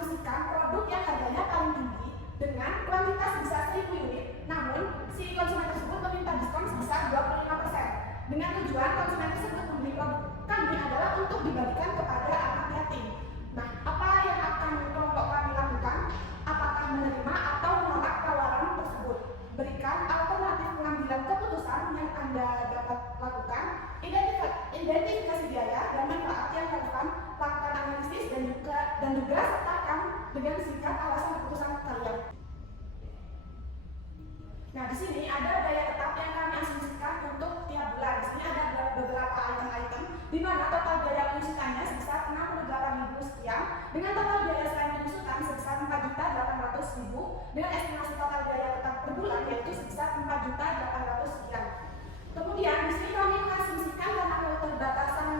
mengasumsikan produk yang harganya paling tinggi dengan kuantitas sebesar 1000 unit, namun si konsumen tersebut meminta diskon sebesar 25%. Dengan tujuan konsumen tersebut membeli produk kami adalah untuk dibagikan kepada anak yatim. Nah, apa yang akan kelompok kami lakukan? Apakah menerima atau menolak tawaran tersebut? Berikan alternatif pengambilan keputusan yang Anda dapat lakukan, identifikasi biaya dan manfaat yang relevan, lakukan analisis dan juga sertakan dengan singkat alasan keputusan kalian. Nah, di sini ada daya tetap yang kami asumsikan untuk tiap bulan. Di sini ada beberapa item di mana total biaya penyusutannya sebesar 68.000 sekian, dengan total biaya selain penyusutan sebesar 4.800.000, dengan estimasi total biaya tetap per bulan yaitu sebesar 4.800 sekian. Kemudian di sini kami mengasumsikan karena keterbatasan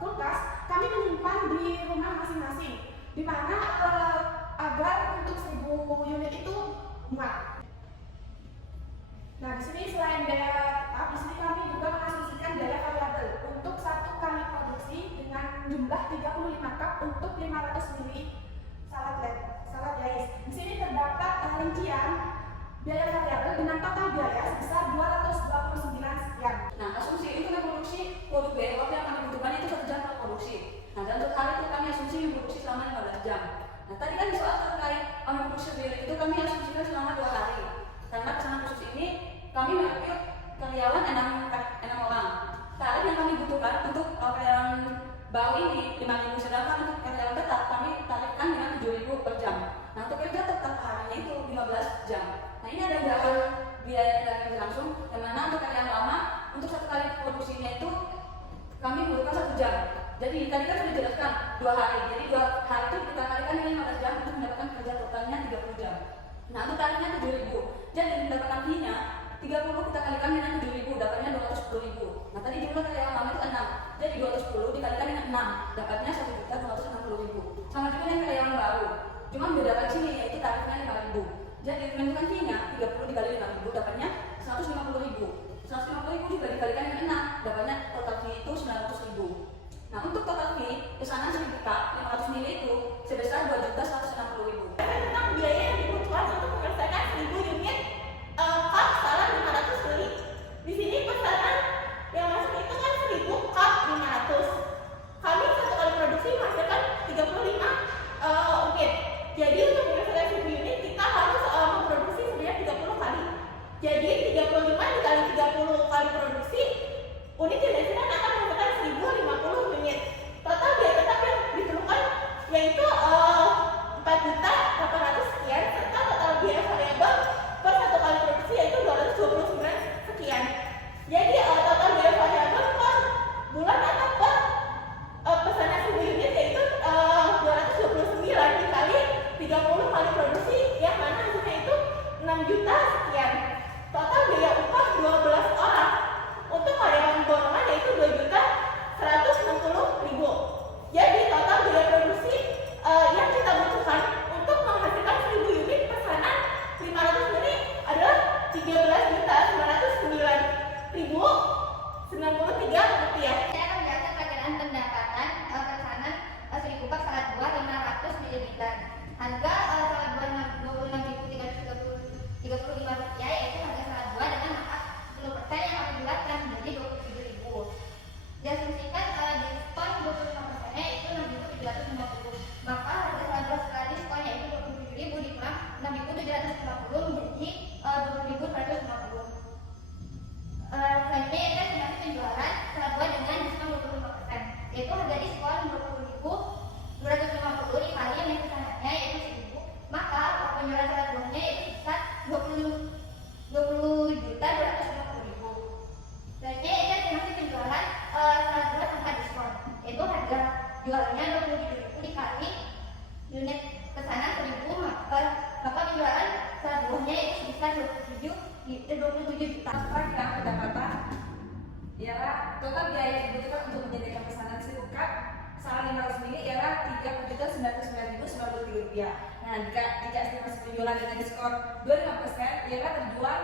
kulkas, kami menyimpan di rumah masing-masing, di mana agar untuk 1000 unit itu muat. Nah, di sini selain daya tetap, di sini kami juga mengasumsikan daya variabel untuk satu kali produksi dengan jumlah 35 cup untuk 500 ml salad yais. Di sini terdapat rincian biaya variabel dengan total biaya sebesar 229 sekian. Nah, asumsi ini kami produksi produk BLOP yang kami butuhkan itu 1 jam per produksi. Nah, dan untuk hari itu kami asumsi memproduksi selama 15 jam. Nah, tadi kan di soal terkait kami produksi BLOP itu kami asumsikan selama 2 hari. Karena pesanan khusus ini kami merekrut karyawan 6 orang. Tarif yang kami butuhkan untuk karyawan baru ini 5.000, sedangkan untuk karyawan tetap kami tarifkan dengan 7.000 per jam. Nah, untuk kerja tetap harinya itu 15 jam. Nah, ini ada beberapa biaya yang tidak langsung, yang mana untuk karyawan lama untuk 1 kali produksinya itu kami butuhkan 1 jam. Jadi tadi kan sudah dijelaskan 2 hari. Jadi 2 hari itu kita kalikan dengan 15 jam untuk mendapatkan kerja totalnya 30 jam. Nah, untuk tarifnya 7.000. Jadi mendapatkan fee-nya 30 kita kalikan dengan 7.000, dapatnya 210.000. Nah, tadi jumlah karyawan lama itu 6. Jadi 210 dikalikan dengan 6, dapatnya 1.260.000. Sama juga dengan karyawan baru. Cuma membedakan sini yaitu tarifnya 5.000. Jadi menentukan fee-nya 30 dikali 5.000 dapatnya 150.000. 150.000 juga dikalikan dengan 6, dapatnya total fee itu 900.000. Nah, untuk total fee pesanan 1000 cup 500 ml itu sebesar 2.160.000. Tentang biaya yang dibutuhkan untuk menyelesaikan 1000 unit cup salad 500 ml. Di sini pesanan yang masuk itu kan 1000 cup 500. Kami 1 kali produksi menghasilkan 35 unit. Jadi untuk menyelesaikan 1000 unit kita harus memproduksi sebanyak 30 kali. Jadi 35 dikali 30 kali produksi, unit yang dihasilkan akan menghasilkan 1050 unit. Total biaya tetap yang diperlukan yaitu 4.800 sekian, serta total biaya variabel per 1 kali produksi yaitu 229 sekian. Jadi total biaya variabel per bulan atau per pesanan 1000 unit yaitu 229 dikali 30 kali produksi, yang mana hasilnya itu 6 juta sekian. Total biaya upah 12 orang untuk karyawan borongan yaitu 2.160.000. Jadi total biaya produksi yang kita butuhkan untuk menghasilkan 1000 unit pesanan 500 ml adalah 13.909.093 rupiah. Saya akan menjelaskan perakiraan pendapatan pesanan 1000 cup salad buah 500 ml. Harga salad buah 26.335 rupiah, yaitu harga salad buah dengan maka 10% yang kami bulatkan menjadi 27.000. Diasumsikan diskon 25% yaitu 6.750. Maka harga salad buah setelah diskon yaitu 27.000 dikurang 6.750 menjadi 20.250. Selanjutnya yaitu estimasi penjualan salad buah dengan diskon 25%, yaitu harga diskon 20.250 dikali yang pesanannya yaitu 1000, maka penjualan salad buahnya yaitu sebesar 20.250.000. Selanjutnya yaitu estimasi penjualan salad buah tanpa diskon, yaitu harga jualnya 27.000 dikali unit pesanan 1000, maka penjualan salad buahnya yaitu sebesar 27 juta. Yang pendapatan ialah total biaya yang dibutuhkan untuk menyediakan pesanan 1000 cup salad 500 ml ialah 30.909.093 rupiah. Nah, jika estimasi penjualan dengan diskon 25% ialah terjual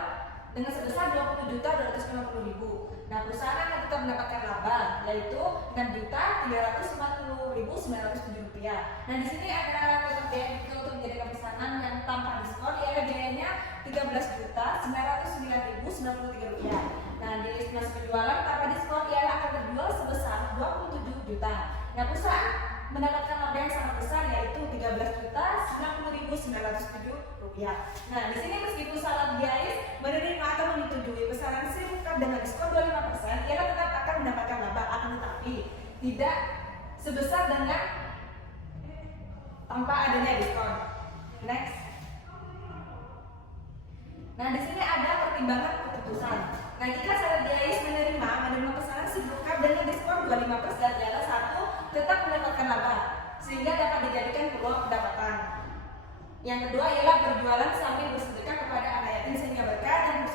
dengan sebesar 20.250.000. Nah, perusahaan akan tetap mendapatkan laba yaitu 6.350.907 rupiah. rupiah. Nah di sini ada total biaya itu untuk menjadikan pesanan yang tanpa diskon, ya biayanya 13.909.093 rupiah. Nah di list mas penjualan tanpa diskon ialah akan terjual sebesar 27 juta. Nah perusahaan mendapatkan laba yang sangat besar yaitu 13.090.907 rupiah. Nah di sini meskipun Salad Guys menerima atau menyetujui besaran seribu cup dengan diskon 25%, ia tetap akan mendapatkan laba, akan tetapi tidak sebesar dengan tanpa adanya diskon. Next. Nah di sini ada pertimbangan keputusan. Nah jika Salad Guys menerima pesanan seribu cup dengan diskon 25%, ialah satu, tetap mendapatkan laba sehingga dapat dijadikan peluang pendapatan. Yang kedua ialah berjualan sambil bersedekah kepada anak yatim sehingga berkah dan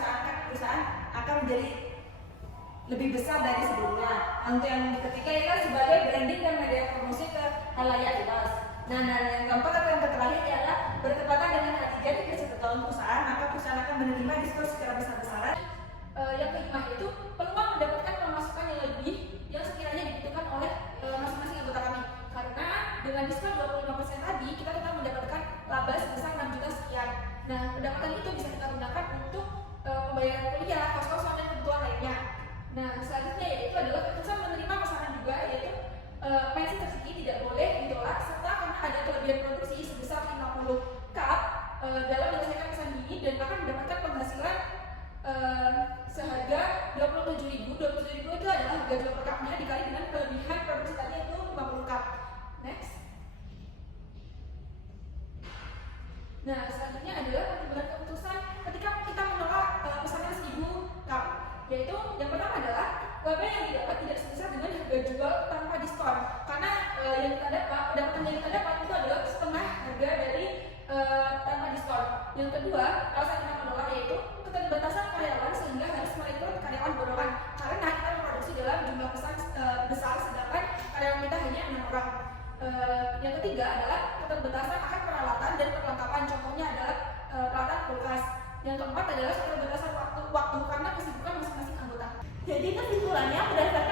perusahaan akan menjadi lebih besar dari sebelumnya. Untuk yang ketiga ialah sebagai branding dan media promosi ke halayak luas. Nah yang keempat atau yang terakhir ialah bertepatan dengan hari jadi ke 1 tahun perusahaan, maka perusahaan akan menerima diskon secara besar-besaran. Yang kelima itu peluang mendapatkan pemasukan yang lebih yang sekiranya dibutuhkan oleh masing-masing anggota kami. Karena dengan diskon 25% tadi kita tetap mendapatkan laba sebesar 6 juta sekian. Nah pendapatan itu bisa kita gunakan untuk pembayaran kuliah, kos-kosan dan kebutuhan lainnya. Nah selanjutnya yaitu adalah keputusan menerima pesanan juga, yaitu pensi tersegi tidak boleh ditolak serta karena ada kelebihan produksi sebesar 50 cup dalam menyelesaikan pesan ini dan akan mendapatkan penghasilan seharga 27.000. 27.000 itu adalah harga jual per cupnya dikali dengan kelebihan produksi tadi yaitu 50 cup. Next. Nah selanjutnya adalah pertimbangan keputusan ketika kita menolak pesanan 1.000 cup, yaitu yang pertama adalah laba yang didapat tidak sebesar dengan harga jual tanpa diskon, karena yang kita dapat, pendapatan yang kita dapat itu adalah setengah harga dari tanpa diskon. Yang kedua, alasan kita menolak yaitu keterbatasan karyawan sehingga harus merekrut karyawan borongan karena kita memproduksi dalam jumlah besar sedangkan karyawan kita hanya 6 orang. Yang ketiga adalah keterbatasan akan peralatan dan perlengkapan, contohnya adalah peralatan kulkas. Yang keempat adalah keterbatasan waktu karena kesibukan masing-masing anggota. Jadi kesimpulannya berdasarkan